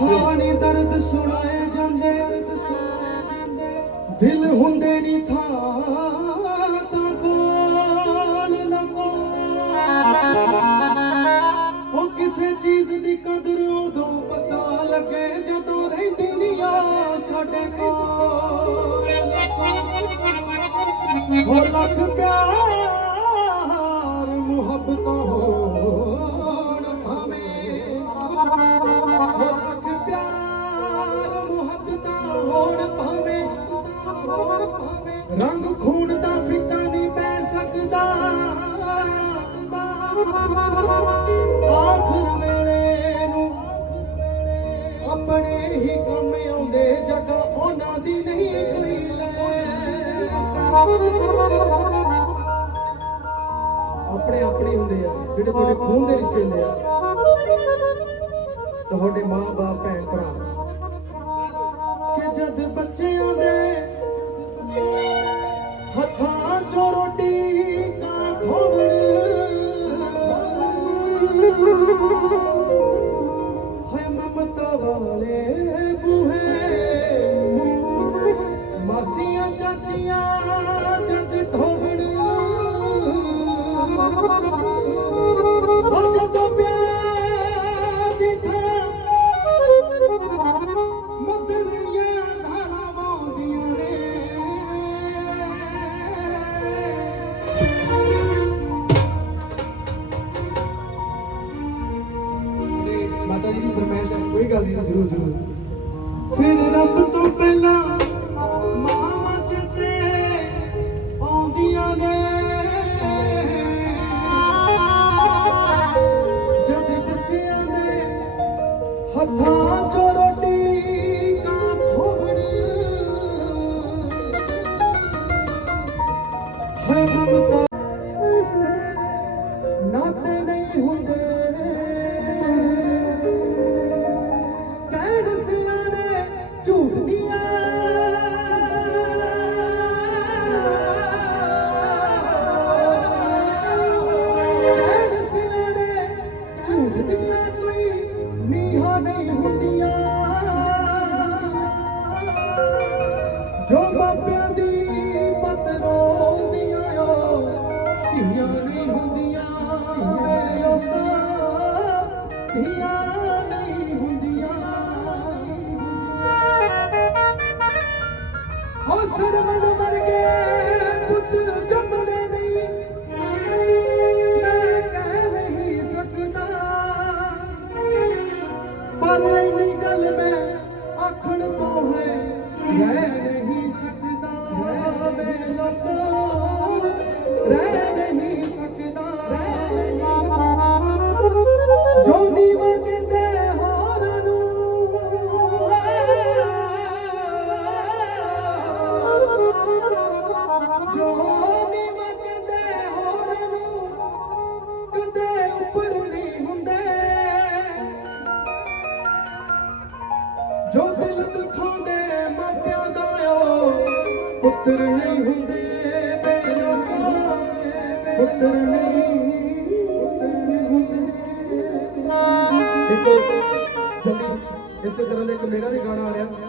ਕਥਾ ਦਰਦ ਸੁਣਾਏ ਜਾਂਦੇ। ਦਿਲ ਹੁੰਦੇ ਨੀ ਥਾਂ ਤਾਂ ਕੋਲ ਲੰਮੋ ਉਹ ਕਿਸੇ ਚੀਜ਼ ਦੀ ਕਦਰ ਉਦੋਂ ਪਤਾ ਲੱਗੇ, ਜਦੋਂ ਰਹਿੰਦੀ ਨੀ ਆ ਸਾਡੇ ਕੋਲ। ਹੋ ਲੱਖ ਪਿਆਰ ਹੋਣ ਭਾਵੇਂ ਰੰਗ ਖੂਨ ਦਾ ਫਿੱਕਾ ਨਹੀਂ ਪੈ ਸਕਦਾ ਆਖਰ ਵੇਲੇ ਨੂੰ ਆਪਣੇ ਹੀ ਕੰਮ ਆਉਂਦੇ ਜਗ੍ਹਾ ਉਹਨਾਂ ਦੀ ਨਹੀਂ ਕੋਈ ਆਪਣੇ ਆਪਣੇ ਹੁੰਦੇ ਆ, ਜਿਹੜੇ ਤੁਹਾਡੇ ਖੂਨ ਦੇ ਰਿਸ਼ਤੇ ਹੁੰਦੇ ਆ। ਤੁਹਾਡੇ ਮਾਂ-ਬਾਪ ਭੈਣ ਭਰਾ ਕਿ ਬੱਚਿਆਂ ਦੇ ਹੱਥਾਂ 'ਚੋਂ ਰੋਟੀ ਨਾ ਖੋਵਣ। ਹੈ ਮਮਤਾ ਵਾਲੇ ਬੂਹੇ, ਮਾਸੀਆਂ ਚਾਚੀਆਂ ਜਦ ਢੋਵਣ। ਕੋਈ ਗੱਲ ਨਹੀਂ ਜ਼ਰੂਰ ਜ਼ਰੂਰ। ਫਿਰ ਰੱਬ ਤੋਂ ਪਹਿਲਾਂ ਮਾਂ ਚੇਤੇ ਆਉਂਦੀਆਂ ਨੇ। ਜਦ ਬੱਚਿਆਂ ਦੇ ਹੱਥਾਂ 'ਚੋਂ ਲੋਕਾਂ ਧੀਆਂ ਨਹੀਂ ਹੁੰਦੀਆਂ। ਸਰਵਣ ਵਰਗੇ ਪੁੱਤ ਜੰਮਣੇ ਨਹੀਂ। ਮੈਂ ਕਹਿ ਨਹੀਂ ਸਕਦਾ। ਪਰ ਇੰਨੀ ਗੱਲ ਮੈਂ ਆਖਣ ਤੋਂ ਹੈ, ਰਹਿ ਨਹੀਂ ਜੋ ਕਦੇ ਉੱਪਰ ਦਿਲ ਦਿਖਾਉਂਦੇ ਮਾਪਿਆਂ ਦਾ ਓ ਪੁੱਤਰ ਨਹੀਂ ਹੁੰਦੇ ਬੇਲੋਕਾਂ ਪੁੱਤਰ ਨਹੀਂ ਹੁੰਦੇ ਦੇਖੋ ਜਲਦੀ ਇਸੇ ਤਰ੍ਹਾਂ ਦਾ ਇੱਕ ਮੇਰਾ ਵੀ ਗਾਣਾ ਆ ਰਿਹਾ।